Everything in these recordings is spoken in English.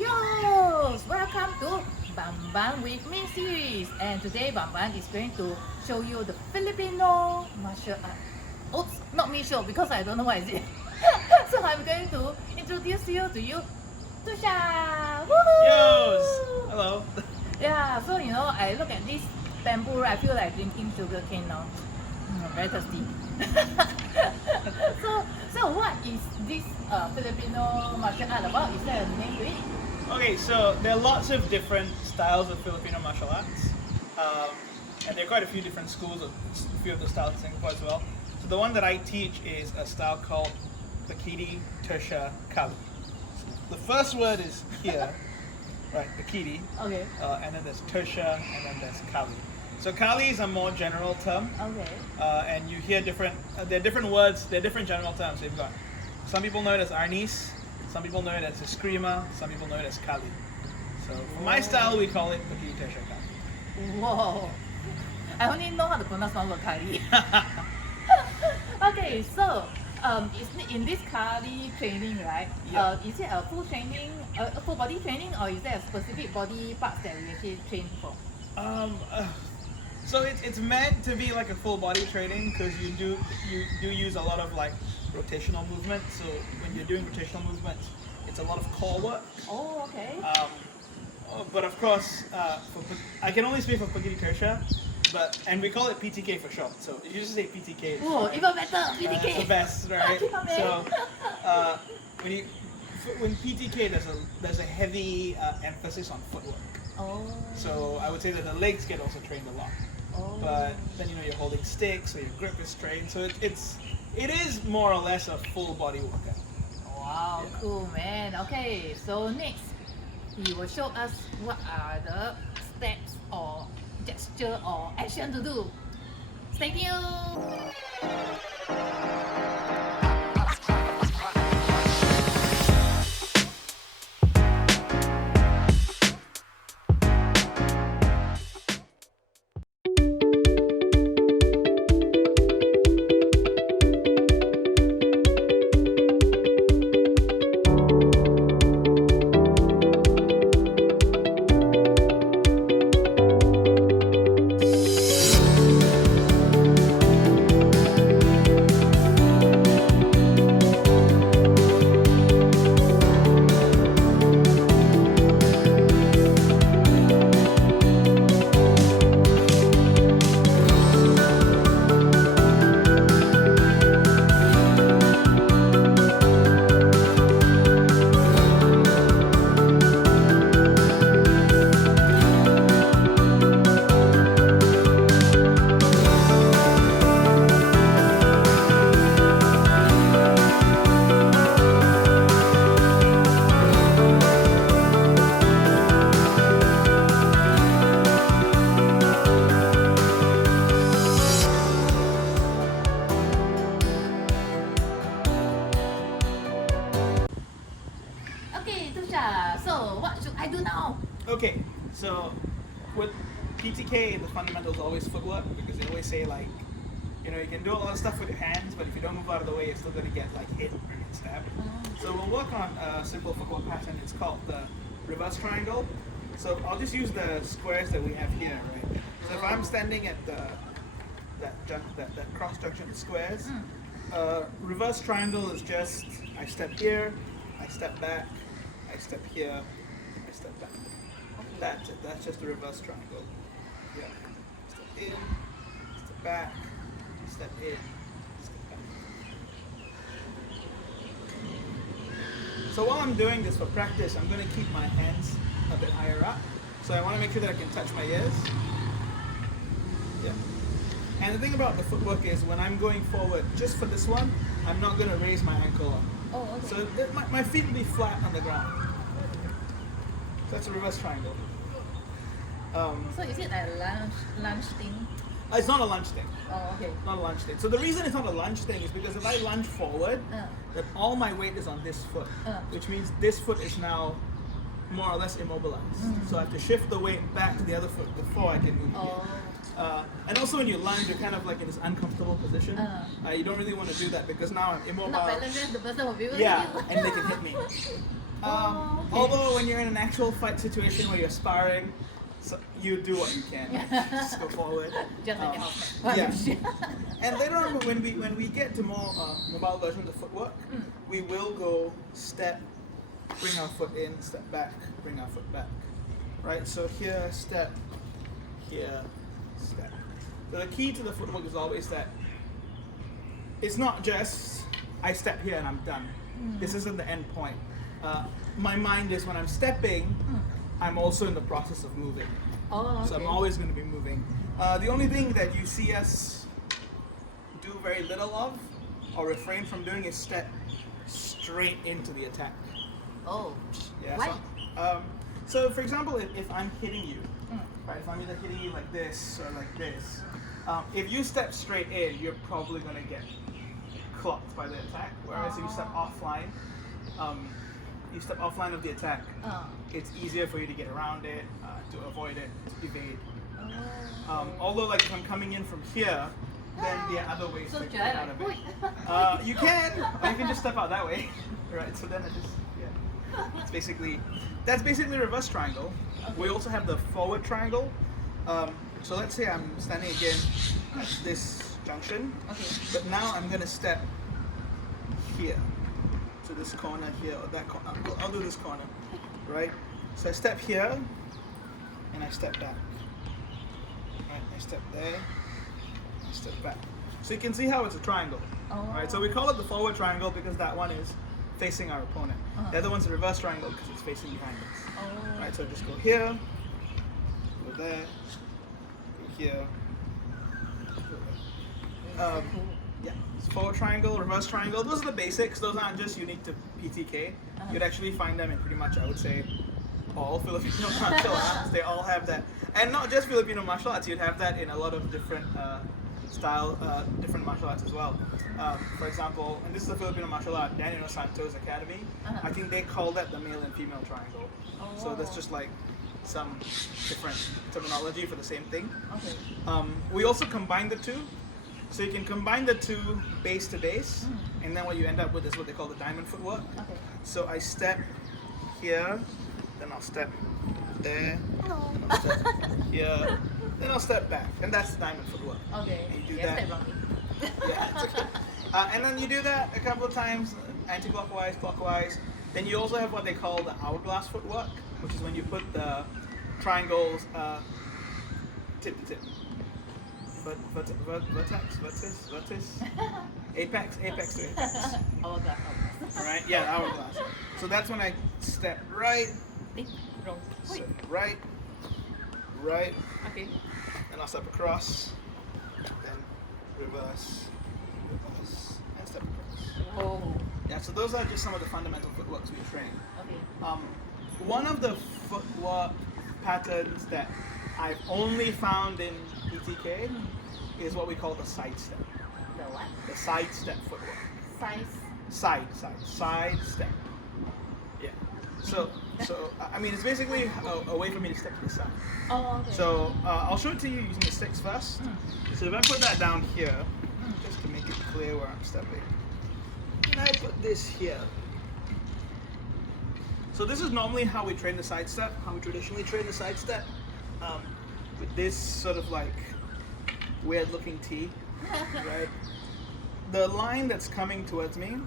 Yo! Welcome to Bamban with Me series. And today Bamban is going to show you the Filipino martial art. Oops, not me show because I don't know what is it. So I'm going to introduce you to Tushar. Woohoo! Yos! Hello. Yeah, so I look at this bamboo, I feel like drinking sugar cane now. Very thirsty. so what is this Filipino martial art about? Is there a name to it? Okay, so there are lots of different styles of Filipino martial arts, and there are quite a few different schools of a few of the styles in Singapore as well. So the one that I teach is a style called Pakiti, Tushar, Kali. So the first word is here, right? Pakiti, Okay. and then there's Tushar, and then there's Kali. So Kali is a more general term, Okay. and you hear different. There are different words. There are different general terms. So you've got some people know it as Arnis, some people know it as a screamer, some people know it as Kali. So for my style, we call it Pakiti, Tushar, Kali. Whoa. I only know how to pronounce one word, Kali. Okay, so in this Kali training, right? Yeah. Is it a full training, a full body training, or is there a specific body parts that we actually train for? So it's meant to be like a full body training because you do use a lot of like rotational movement. So when you're doing rotational movements, it's a lot of core work. Oh, okay. But of course, I can only speak for Pakiti Tushar, and we call it PTK for short. So you just say PTK. Oh, even better, PTK. That's the best, right? Yeah, So when PTK, there's a heavy emphasis on footwork. Oh. So I would say that the legs get also trained a lot. Oh. But then you're holding sticks, so your grip is trained. So it is more or less a full body workout. Wow, Yeah. cool man. Okay, so next he will show us what are the steps or gesture or action to do. Stay tuned. Okay, Tusha, so what should I do now? Okay, so with PTK, the fundamentals are always footwork because they always say like, you can do a lot of stuff with your hands, but if you don't move out of the way, you're still going to get like hit or get stabbed. So we'll work on a simple footwork pattern. It's called the reverse triangle. So I'll just use the squares that we have here, right? So if I'm standing at that cross junction of squares, reverse triangle is just I step here, I step back, I step here, I step back. That's it. That's just a reverse triangle. Yeah. Step in, step back, step in, step back. So while I'm doing this for practice, I'm going to keep my hands a bit higher up. So I want to make sure that I can touch my ears. Yeah. And the thing about the footwork is when I'm going forward, just for this one, I'm not going to raise my ankle up. Oh, okay. So my feet will be flat on the ground. So that's a reverse triangle. So is it like a lunge thing? It's not a lunge thing. Oh, okay. Not a lunge thing. So the reason it's not a lunge thing is because if I lunge forward, then all my weight is on this foot, which means this foot is now more or less immobilized. So I have to shift the weight back to the other foot before I can move again. And also when you lunge, you're kind of like in this uncomfortable position. You don't really want to do that because now I'm immobile. Not balanced, the person will be able to Yeah, hit you. and they can hit me. Okay. Although when you're in an actual fight situation where you're sparring, so you do what you can. Just go forward. Just like the house. Yeah. And later on, when we get to more mobile versions of footwork, we will go step, bring our foot in, step back, bring our foot back. Right? So here, step, here, step. So the key to the footwork is always that it's not just I step here and I'm done. This isn't the end point. My mind is when I'm stepping, I'm also in the process of moving. Oh, okay. So I'm always going to be moving. The only thing that you see us do very little of or refrain from doing is step straight into the attack. Oh. Yeah. Why? So for example, if I'm hitting you, right? If I'm either hitting you like this or like this, if you step straight in, you're probably going to get clocked by the attack. Whereas if you step offline, of the attack, it's easier for you to get around it, to avoid it, to evade. Although, like if I'm coming in from here, then there are other ways to get out of it. You can, or you can just step out that way, right? So then it's basically reverse triangle. We also have the forward triangle. So let's say I'm standing again at this junction, but now I'm gonna step here to this corner here or that corner. I'll do this corner, right? So I step here and I step back. Right? I step there, I step back. So you can see how it's a triangle, right? So we call it the forward triangle because that one is facing our opponent. The other one's a reverse triangle because it's facing behind us. Right? So just go here, go there, go here. Yeah, it's forward triangle, reverse triangle. Those are the basics. Those aren't just unique to PTK. You'd actually find them in pretty much, I would say, all Filipino martial arts. They all have that. And not just Filipino martial arts, you'd have that in a lot of different different martial arts as well. For example, and this is a Filipino martial art, Daniel Santos Academy. I think they call that the male and female triangle. So that's just like some different terminology for the same thing. We also combine the two. So you can combine the two base to base, and then what you end up with is what they call the diamond footwork. So I step here, then I'll step there, then I'll step here, then I'll step back, and that's the diamond footwork. And you do that. It's okay. And then you do that a couple of times, anti-clockwise, clockwise. Then you also have what they call the hourglass footwork, which is when you put the triangles tip to tip. Vertex, apex to apex. Hourglass. Alright, yeah, hourglass. So that's when I step right, step right, then I'll step across, then reverse, and step across. Yeah, so those are just some of the fundamental footworks we train. One of the footwork patterns that I've only found in PTK is what we call the side step. The what? The side step footwork. Side step. Yeah. So I mean, it's basically a way for me to step to the side. So I'll show it to you using the sticks first. So if I put that down here, just to make it clear where I'm stepping, and I put this here. So this is normally how we train the side step, how we traditionally train the side step. With this sort of like weird looking T, right? The line that's coming towards me,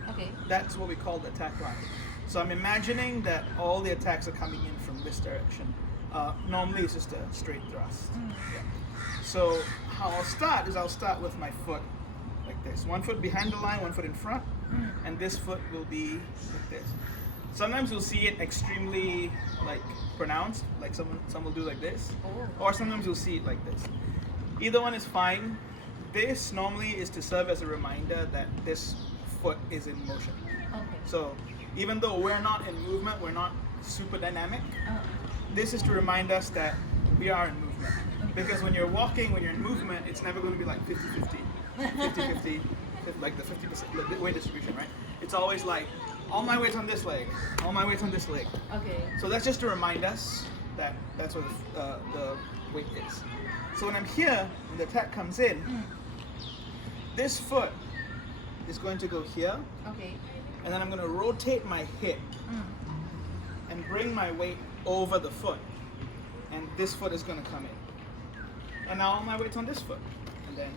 that's what we call the attack line. So I'm imagining that all the attacks are coming in from this direction. Normally it's just a straight thrust. So how I'll start is I'll start with my foot like this. One foot behind the line, one foot in front, and this foot will be like this. Sometimes you'll see it extremely like pronounced, like some will do like this, or sometimes you'll see it like this. Either one is fine. This normally is to serve as a reminder that this foot is in motion. So even though we're not in movement, we're not super dynamic, this is to remind us that we are in movement. Because when you're walking, when you're in movement, it's never going to be like 50-50, 50-50, like the 50% the weight distribution, right? It's always like, all my weight's on this leg, all my weight's on this leg. So that's just to remind us that that's what the weight is. So when I'm here, when the attack comes in, this foot is going to go here, and then I'm going to rotate my hip and bring my weight over the foot, and this foot is going to come in. And now all my weight's on this foot, and then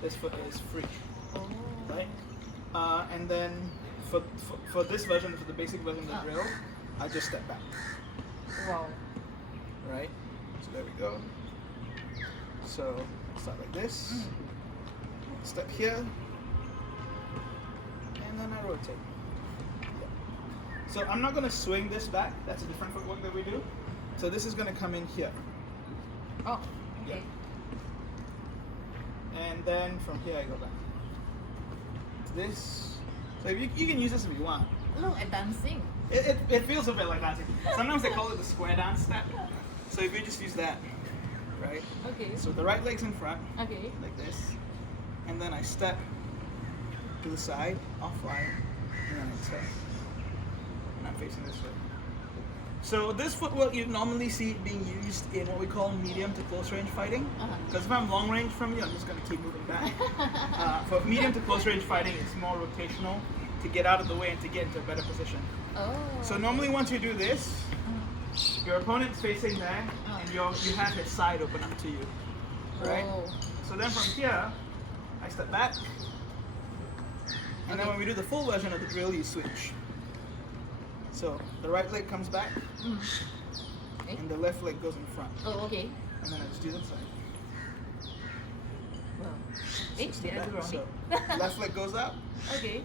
this foot is free, Oh. right? And then for this version, for the basic version of the drill, I just step back, Wow. right? So there we go. So start like this, step here, and then I rotate. Yeah. So I'm not going to swing this back. That's a different footwork that we do. So this is going to come in here. Oh. Okay. And then from here I go back to this. So if you can use this if you want. Look at dancing. It feels a bit like dancing. Sometimes they call it the square dance step. So if you just use that, right? Okay. So the right leg's in front, Okay. like this. And then I step to the side, offline, and then I turn. And I'm facing this way. So this footwork you normally see being used in what we call medium to close range fighting. Because if I'm long range from you, I'm just going to keep moving back. For medium to close range fighting, it's more rotational to get out of the way and to get into a better position. Oh. So normally once you do this, your opponent's facing there, and you have his side open up to you, right? Oh. So then from here, I step back, and then when we do the full version of the drill, you switch. So the right leg comes back, Okay. and the left leg goes in front. Oh, okay. And then I just do this side. Wow. So Did step I back. do wrong? So left leg goes up, Okay.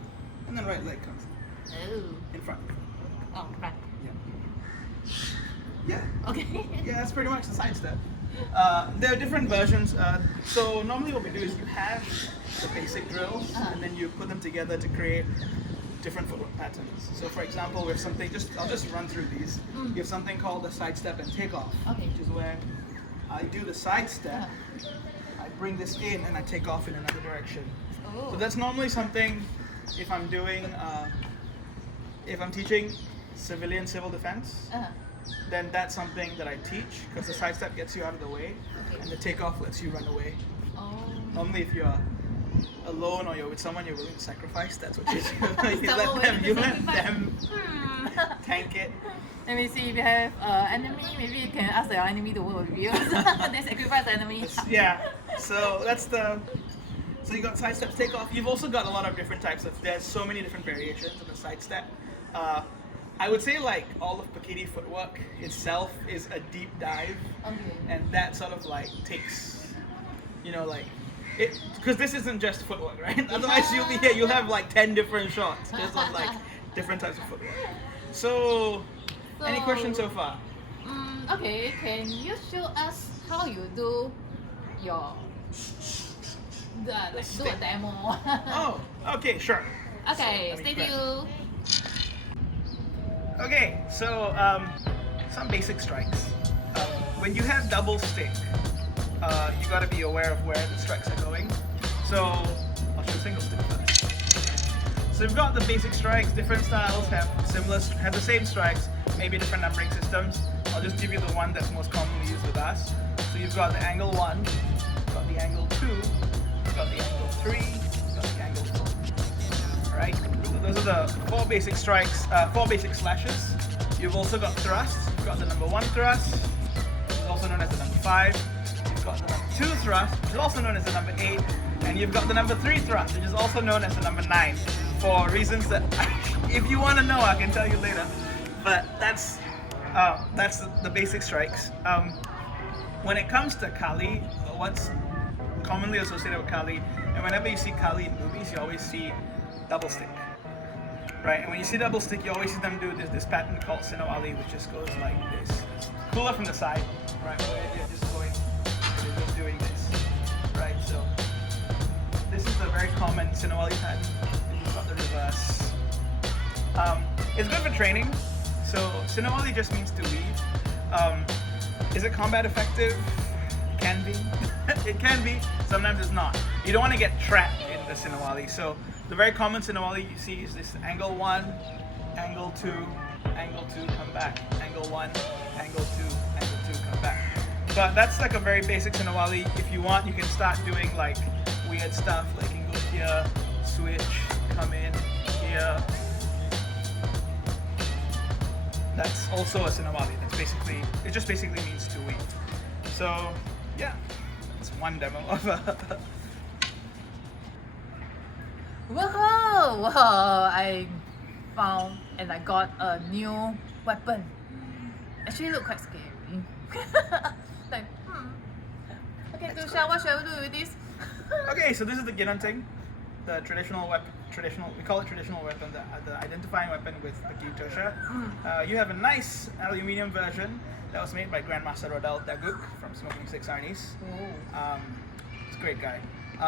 and then right leg comes Oh. in front. Oh, right. Yeah. Okay. Yeah, that's pretty much the side step. There are different versions. So normally what we do is you have the basic drills, and then you put them together to create different footwork patterns. So for example, we have something, I'll just run through these. You have something called the side step and takeoff, Okay. which is where I do the side step, I bring this in, and I take off in another direction. Oh. So that's normally something if I'm doing, if I'm teaching civil defense, then that's something that I teach, because the side step gets you out of the way, Okay. and the takeoff lets you run away. Oh. Normally if you're alone or you're with someone you're willing to sacrifice, that's what you do. you Someone let willing to them sacrifice? tank it. Let me see if you have enemy. Maybe you can ask your enemy to work with you. They sacrifice the enemy. Yeah, so that's so you got side steps, takeoff. You've also got a lot of different types of, there's so many different variations of the side step. I would say like all of Pakiti footwork itself is a deep dive, Okay. and that sort of like takes, like, because this isn't just footwork, right? Otherwise you'll have like 10 different shots just of like different types of footwork. So any questions so far? Okay, can you show us how you do your do a stick. demo? Oh, okay, sure. Okay, So, stay let me tuned. Okay, so some basic strikes. When you have double stick, you got to be aware of where the strikes are going. So I'll show single stick first. So we've got the basic strikes. Different styles have the same strikes, maybe different numbering systems. I'll just give you the one that's most commonly used with us. So you've got the angle 1, you've got the angle 2, you've got the angle 3, you've got the angle 4. Right? So those are the 4 basic strikes, 4 basic slashes. You've also got thrusts. You've got the number 1 thrust, which is also known as the number 5. You've got the number 2 thrust, which is also known as the number 8. And you've got the number 3 thrust, which is also known as the number 9. For reasons that, if you want to know, I can tell you later. But that's the basic strikes. When it comes to Kali, what's commonly associated with Kali, and whenever you see Kali in movies, you always see double stick, right? And when you see double stick, you always see them do this pattern called Sinawali, which just goes like this. Cooler from the side, right? Where they're just doing this, right? So this is a very common Sinawali pattern. You've got the reverse. It's good for training. So Sinawali just means to lead. Is it combat effective? It can be. It can be. Sometimes it's not. You don't want to get trapped in the Sinawali. So the very common Sinawali you see is this angle 1, angle 2, angle 2, come back, angle 1, angle 2, angle 2, come back. But that's like a very basic Sinawali. If you want, you can start doing like weird stuff, like you can go here, switch, come in, here. That's also a Sinawali. It just basically means to weave. So yeah, that's one demo of Whoa! Wow! I found and I got a new weapon. Actually, look quite scary. Like, Okay, Tushar, what should I do with this? Okay, so this is the ginunting, the traditional weapon. We call it traditional weapon, the identifying weapon with the Tushar. You have a nice aluminium version that was made by Grandmaster Rodal Daguk from Smoking Six Arnis. He's a great guy.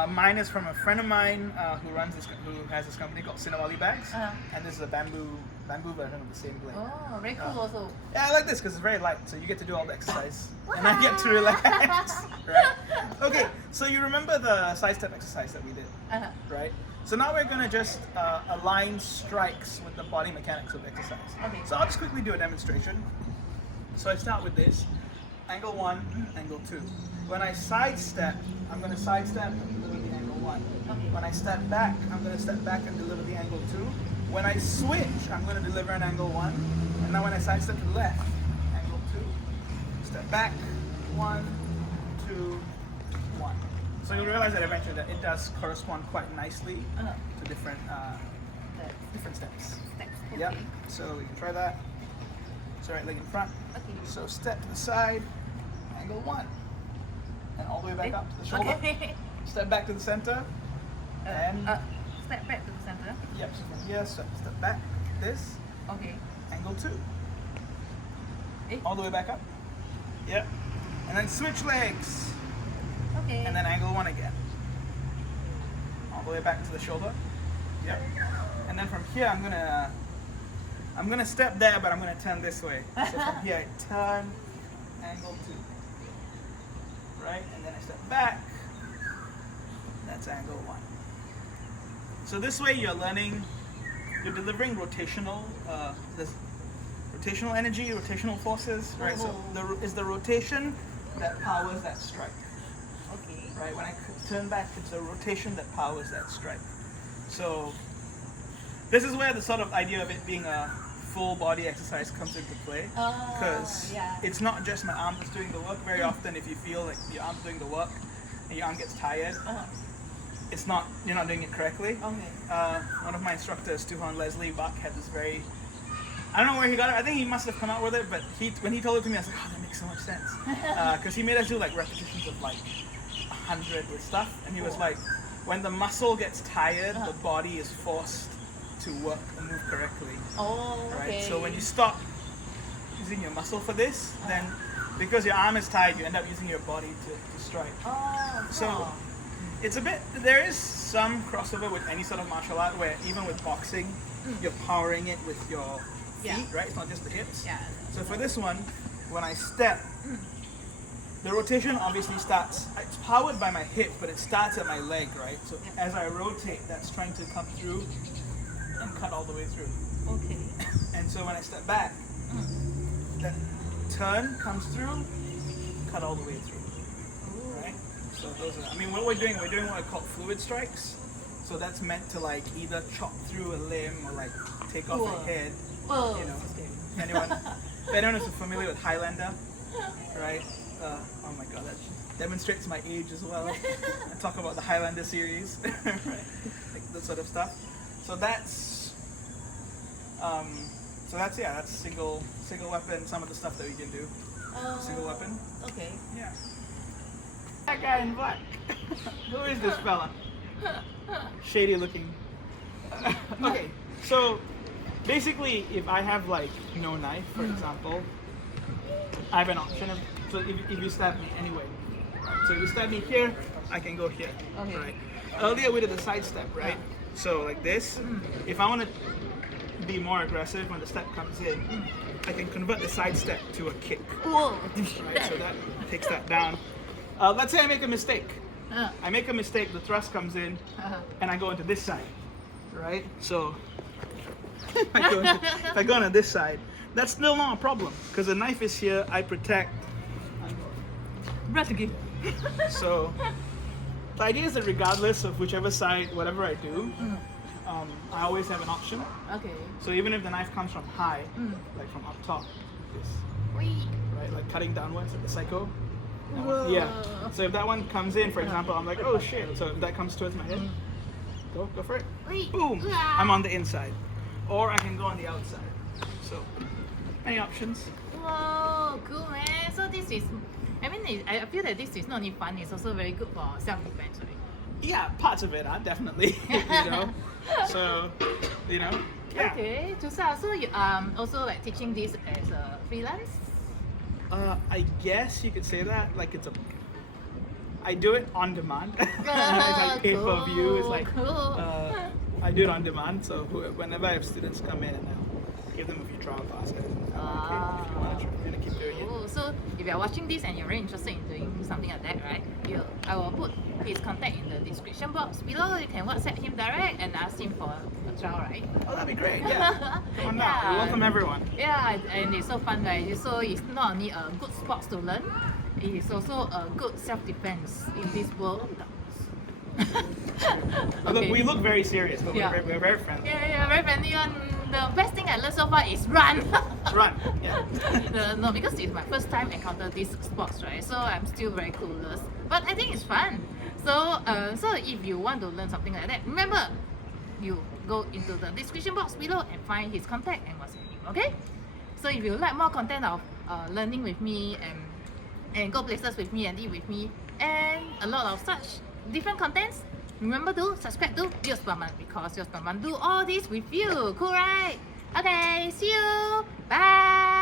Mine is from a friend of mine who has this company called Sinawali Bags, and this is a bamboo version of the same blade. Oh, very cool also. Yeah, I like this because it's very light, so you get to do all the exercise, and I get to relax. Right? Okay, so you remember the side step exercise that we did, right? So now we're gonna just align strikes with the body mechanics of the exercise. Okay. So I'll just quickly do a demonstration. So I start with this, angle 1, angle 2. When I sidestep, I'm going to sidestep and deliver the angle 1. When I step back, I'm going to step back and deliver the angle 2. When I switch, I'm going to deliver an angle 1. And now when I sidestep to the left, angle 2. Step back, 1, 2, 1. So you'll realize that eventually that it does correspond quite nicely to different steps. Okay. Yep. So we can try that. So right leg in front. Okay. So step to the side, angle 1. And all the way back up to the shoulder. Okay. Step back to the center. And step back to the center. yep, so from here, step back, this, Okay. angle 2. Eh? All the way back up. Yep. And then switch legs. Okay. And then angle 1 again. All the way back to the shoulder. Yep. And then from here I'm gonna step there, but I'm gonna turn this way. So from here I turn, angle 2. Right? And then I step back. That's angle 1. So this way you're delivering rotational energy, rotational forces, right? So it's the rotation that powers that strike. Okay. Right? When I turn back, it's the rotation that powers that strike. So this is where the sort of idea of it being a full body exercise comes into play, because it's not just my arm that's doing the work. Very often if you feel like your arm's doing the work and your arm gets tired, you're not doing it correctly. Okay. One of my instructors, Tuhan Leslie Buck, had this very, I don't know where he got it, I think he must have come out with it, but when he told it to me, I was like, oh, that makes so much sense. Because he made us do like repetitions of like 100 with stuff, and he was like, when the muscle gets tired, the body is forced to work and move correctly. Oh, okay. Right? So when you stop using your muscle for this, then because your arm is tired, you end up using your body to strike. Oh, So it's there is some crossover with any sort of martial art where even with boxing, you're powering it with your feet, right? It's not just the hips. Yeah. So for this one, when I step, the rotation obviously starts, it's powered by my hip, but it starts at my leg, right? So as I rotate, that's trying to come through and cut all the way through. Okay. And so when I step back, that turn comes through, cut all the way through. Right? So those are, what we're doing what are called fluid strikes. So that's meant to like either chop through a limb or like take off a head. Whoa. You know, if anyone is familiar with Highlander, right? Oh my god, that demonstrates my age as well. I talk about the Highlander series, right? Like that sort of stuff. So that's single weapon. Some of the stuff that we can do. Single weapon. Okay. Yeah. That guy in black. Who is this fella? Shady looking. Okay, so basically, if I have like no knife, for example, I have an option of. So if you stab me anyway, right? So if you stab me here, I can go here, right? Earlier we did the side step, right? So like this. If I want to be more aggressive when the step comes in, I can convert the side step to a kick. Whoa. Right? So that takes that down. Let's say I make a mistake. I make a mistake, the thrust comes in, and I go into this side, right? So if I go on this side, that's still not a problem because the knife is here. I protect. So the idea is that regardless of whichever side, whatever I do, I always have an option. Okay. So even if the knife comes from high, Mm. like from up top, this, Wee. right, like cutting downwards, like the psycho. That Whoa. one. Yeah. So if that one comes in, for example, I'm like, oh shit. So if that comes towards my head, go for it. Wee. Boom. Ah. I'm on the inside, or I can go on the outside. So many options. Whoa, cool man. So this is, I mean, I feel that this is not only fun, it's also very good for self-defense, right? Yeah, parts of it are definitely, you know. So, you know, yeah. Okay, Tushar, so you also like teaching this as a freelance? I guess you could say that. Like I do it on demand. It's like pay per view. It's like Cool. I do it on demand. So whenever I have students come in and I give them a few trial classes, I'm like, okay, if you want to try, we're gonna keep doing it. Cool. So if you're watching this and you're very interested in doing something like that, right? I will put his contact in the description box below. You can WhatsApp him direct and ask him for a trial, right? Oh, that'd be great. Yeah, come on down. Yeah. We welcome everyone. Yeah, and it's so fun, right? So it's not only a good sports to learn, it is also a good self-defense in this world of darkness. Look, we look very serious, but Yeah. we're very friendly. Yeah, very friendly one. The best thing I learned so far is run. Run. Yeah. No, because it's my first time encounter these sports, right? So I'm still very clueless. But I think it's fun. So if you want to learn something like that, remember, you go into the description box below and find his contact and WhatsApp him, okay? So if you like more content of learning with me and go places with me and eat with me and a lot of such different contents, remember to subscribe to Yozbunbun because Yozbunbun do all this with you. Cool, right? Okay, see you. Bye.